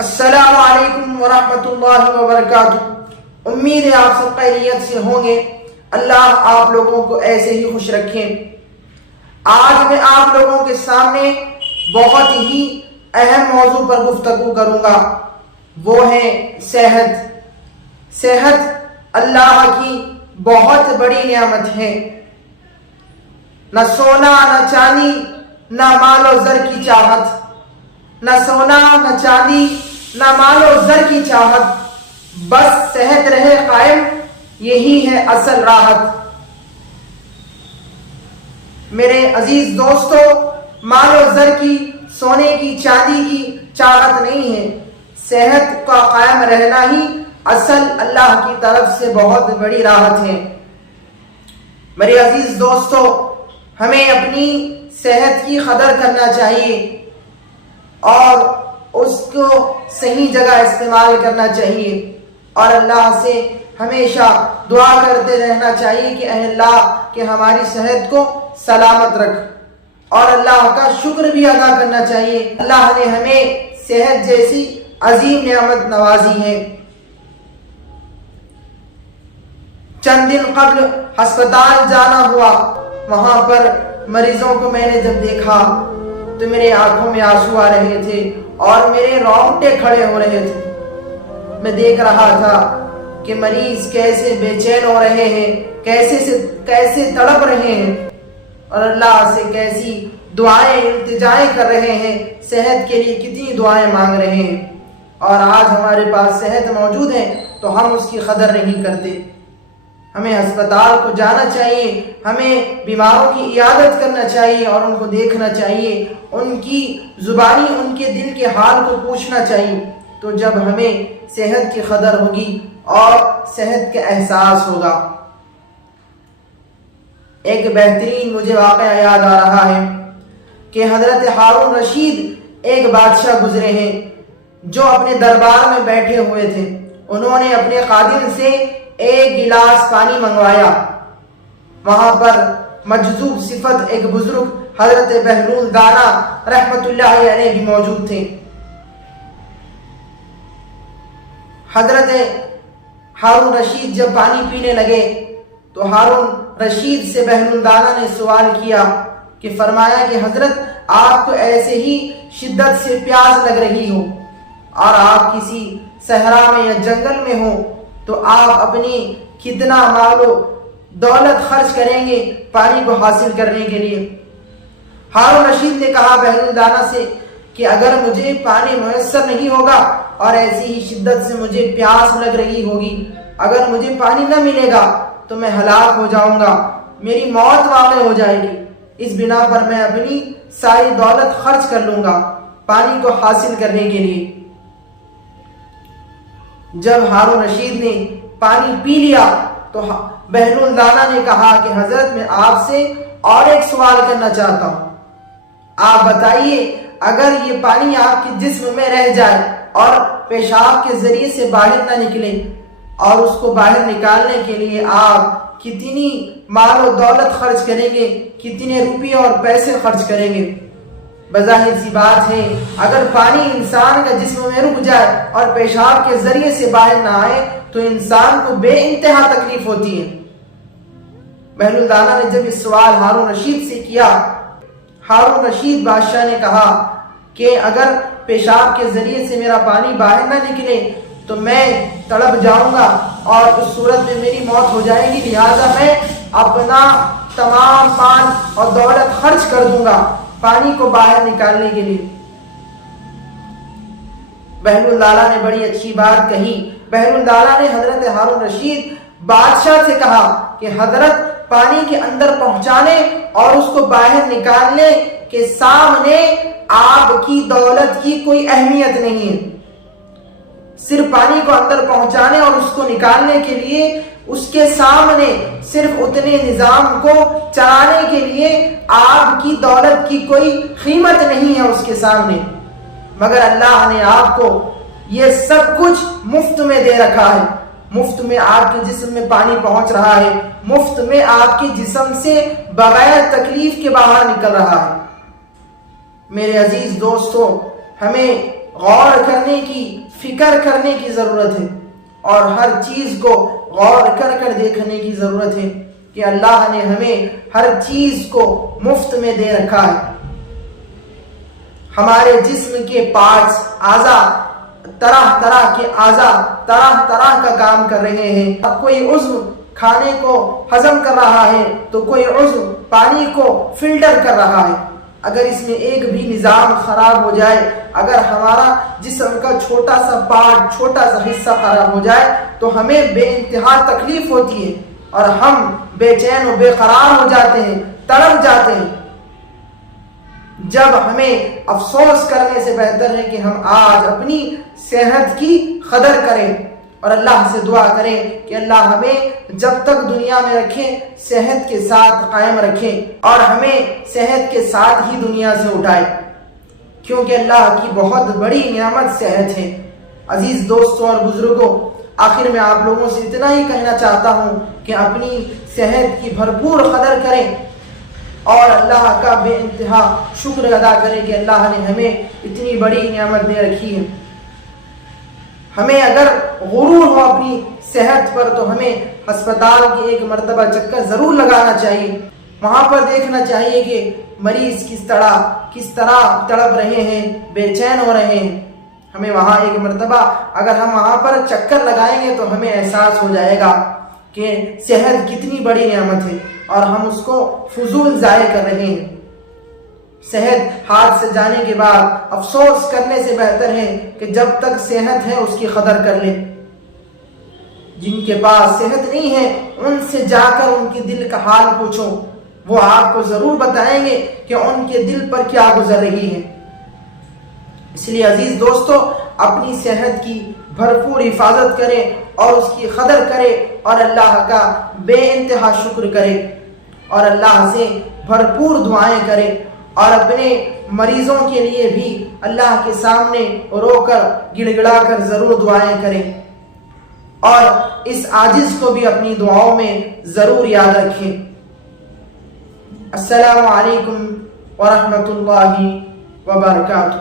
السلام علیکم ورحمۃ اللہ وبرکاتہ۔ امید ہے آپ سب خیریت سے ہوں گے۔ اللہ آپ لوگوں کو ایسے ہی خوش رکھیں۔ آج میں آپ لوگوں کے سامنے بہت ہی اہم موضوع پر گفتگو کروں گا، وہ ہے صحت۔ صحت اللہ کی بہت بڑی نعمت ہے۔ نہ سونا نہ چاندی نہ مال و زر کی چاہت، نہ سونا نہ چاندی نہ مال و زر کی چاہت، بس صحت رہے قائم یہی ہے اصل راحت۔ میرے عزیز دوستو، مال و زر کی، سونے کی، چاندی کی چاہت نہیں ہے، صحت کا قائم رہنا ہی اصل اللہ کی طرف سے بہت بڑی راحت ہے۔ میرے عزیز دوستو، ہمیں اپنی صحت کی قدر کرنا چاہیے اور اس کو صحیح جگہ استعمال کرنا چاہیے، اور اللہ سے ہمیشہ دعا کرتے رہنا چاہیے کہ اے اللہ کہ ہماری صحت کو سلامت رکھ، اور اللہ کا شکر بھی ادا کرنا چاہیے، اللہ نے ہمیں صحت جیسی عظیم نعمت نوازی ہے۔ چند دن قبل ہسپتال جانا ہوا، وہاں پر مریضوں کو میں نے جب دیکھا تو میرے آنکھوں میں آنسو آ رہے تھے اور میرے رونگٹے کھڑے ہو رہے تھے۔ میں دیکھ رہا تھا کہ مریض کیسے بے چین ہو رہے ہیں، کیسے تڑپ رہے ہیں، اور اللہ سے کیسی دعائیں التجائیں کر رہے ہیں، صحت کے لیے کتنی دعائیں مانگ رہے ہیں، اور آج ہمارے پاس صحت موجود ہے تو ہم اس کی قدر نہیں کرتے۔ ہمیں ہسپتال کو جانا چاہیے، ہمیں بیماروں کی عیادت کرنا چاہیے اور ان کو دیکھنا چاہیے، ان کی زبانی ان کے دل کے حال کو پوچھنا چاہیے، تو جب ہمیں صحت کی قدر ہوگی اور صحت کا احساس ہوگا۔ ایک بہترین مجھے واقعہ یاد آ رہا ہے کہ حضرت ہارون رشید ایک بادشاہ گزرے ہیں جو اپنے دربار میں بیٹھے ہوئے تھے۔ انہوں نے اپنے خادم سے ایک گلاس پانی منگوایا۔ وہاں پر مجذوب صفت ایک بزرگ حضرت بہلول دانا رحمت اللہ علیہ بھی موجود تھے۔ حضرت ہارون رشید جب پانی پینے لگے تو ہارون رشید سے بہلول دانا نے سوال کیا کہ فرمایا کہ حضرت آپ کو ایسے ہی شدت سے پیاس لگ رہی ہو اور آپ کسی صحرا میں یا جنگل میں ہو تو آپ اپنی کتنا مال و دولت خرچ کریں گے پانی کو حاصل کرنے کے لیے؟ ہارون رشید نے کہا بہلول دانا سے کہ اگر مجھے پانی میسر نہیں ہوگا اور ایسی ہی شدت سے مجھے پیاس لگ رہی ہوگی، اگر مجھے پانی نہ ملے گا تو میں ہلاک ہو جاؤں گا، میری موت واقع ہو جائے گی، اس بنا پر میں اپنی ساری دولت خرچ کر لوں گا پانی کو حاصل کرنے کے لیے۔ جب ہارون رشید نے پانی پی لیا تو بہلول دانا نے کہا کہ حضرت میں آپ سے اور ایک سوال کرنا چاہتا ہوں، آپ بتائیے اگر یہ پانی آپ کے جسم میں رہ جائے اور پیشاب کے ذریعے سے باہر نہ نکلے اور اس کو باہر نکالنے کے لیے آپ کتنی مال و دولت خرچ کریں گے، کتنے روپے اور پیسے خرچ کریں گے؟ بظاہر سی بات ہے اگر پانی انسان کا جسم میں رک جائے اور پیشاب کے ذریعے سے باہر نہ آئے تو انسان کو بے انتہا تکلیف ہوتی ہے۔ بہلول دانا نے جب اس سوال ہارون رشید سے کیا، ہارون رشید بادشاہ نے کہا کہ اگر پیشاب کے ذریعے سے میرا پانی باہر نہ نکلے تو میں تڑپ جاؤں گا اور اس صورت میں میری موت ہو جائے گی، لہذا میں اپنا تمام مال اور دولت خرچ کر دوں گا پانی کو باہر نکالنے کے لیے۔ بہلول دانا نے بڑی اچھی بات کہی۔ بہلول دانا نے حضرت ہارون رشید بادشاہ سے کہا کہ حضرت پانی کے اندر پہنچانے اور اس کو باہر نکالنے کے سامنے آپ کی دولت کی کوئی اہمیت نہیں ہے۔ صرف پانی کو اندر پہنچانے اور اس کو نکالنے کے لیے اس کے سامنے صرف اتنے نظام کو چلانے کے لیے آپ کی دولت کی کوئی قیمت نہیں ہے اس کے سامنے، مگر اللہ نے آپ کو یہ سب کچھ مفت میں دے رکھا ہے، مفت میں آپ کے جسم میں پانی پہنچ رہا ہے، مفت میں آپ کے جسم سے بغیر تکلیف کے باہر نکل رہا ہے۔ میرے عزیز دوستو، ہمیں غور کرنے کی، فکر کرنے کی ضرورت ہے، اور ہر چیز کو غور کر کر دیکھنے کی ضرورت ہے کہ اللہ نے ہمیں ہر چیز کو مفت میں دے رکھا ہے۔ ہمارے جسم کے پارٹس، اعضاء، طرح طرح کے اعضاء طرح طرح کا کام کر رہے ہیں۔ اب کوئی عضو کھانے کو ہضم کر رہا ہے تو کوئی عضو پانی کو فلٹر کر رہا ہے۔ اگر اس میں ایک بھی نظام خراب ہو جائے، اگر ہمارا جسم کا چھوٹا سا پارٹ، چھوٹا سا حصہ خراب ہو جائے تو ہمیں بے انتہا تکلیف ہوتی ہے اور ہم بے چین و بے قرار ہو جاتے ہیں، تڑپ جاتے ہیں۔ جب ہمیں افسوس کرنے سے بہتر ہے کہ ہم آج اپنی صحت کی قدر کریں اور اللہ سے دعا کریں کہ اللہ ہمیں جب تک دنیا میں رکھے صحت کے ساتھ قائم رکھے اور ہمیں صحت کے ساتھ ہی دنیا سے اٹھائے، کیونکہ اللہ کی بہت بڑی نعمت صحت ہے۔ عزیز دوستوں اور بزرگوں، آخر میں آپ لوگوں سے اتنا ہی کہنا چاہتا ہوں کہ اپنی صحت کی بھرپور قدر کریں اور اللہ کا بے انتہا شکر ادا کریں کہ اللہ نے ہمیں اتنی بڑی نعمت دے رکھی ہے۔ ہمیں اگر غرور ہو اپنی صحت پر تو ہمیں ہسپتال کی ایک مرتبہ چکر ضرور لگانا چاہیے، وہاں پر دیکھنا چاہیے کہ مریض کس طرح تڑپ رہے ہیں، بے چین ہو رہے ہیں۔ ہمیں وہاں ایک مرتبہ اگر ہم وہاں پر چکر لگائیں گے تو ہمیں احساس ہو جائے گا کہ صحت کتنی بڑی نعمت ہے اور ہم اس کو فضول ضائع کر رہے ہیں۔ صحت ہاتھ سے جانے کے بعد افسوس کرنے سے بہتر ہے کہ جب تک صحت ہے اس کی قدر کر لیں۔ جن کے پاس صحت نہیں ہے ان سے جا کر ان کے دل کا حال پوچھو، وہ آپ کو ضرور بتائیں گے کہ ان کے دل پر کیا گزر رہی ہے۔ اس لیے عزیز دوستو، اپنی صحت کی بھرپور حفاظت کریں اور اس کی قدر کریں اور اللہ کا بے انتہا شکر کریں اور اللہ سے بھرپور دعائیں کریں اور اپنے مریضوں کے لیے بھی اللہ کے سامنے رو کر گڑ گڑا کر ضرور دعائیں کریں اور اس عاجز کو بھی اپنی دعاؤں میں ضرور یاد رکھیں۔ السلام علیکم ورحمۃ اللہ وبرکاتہ۔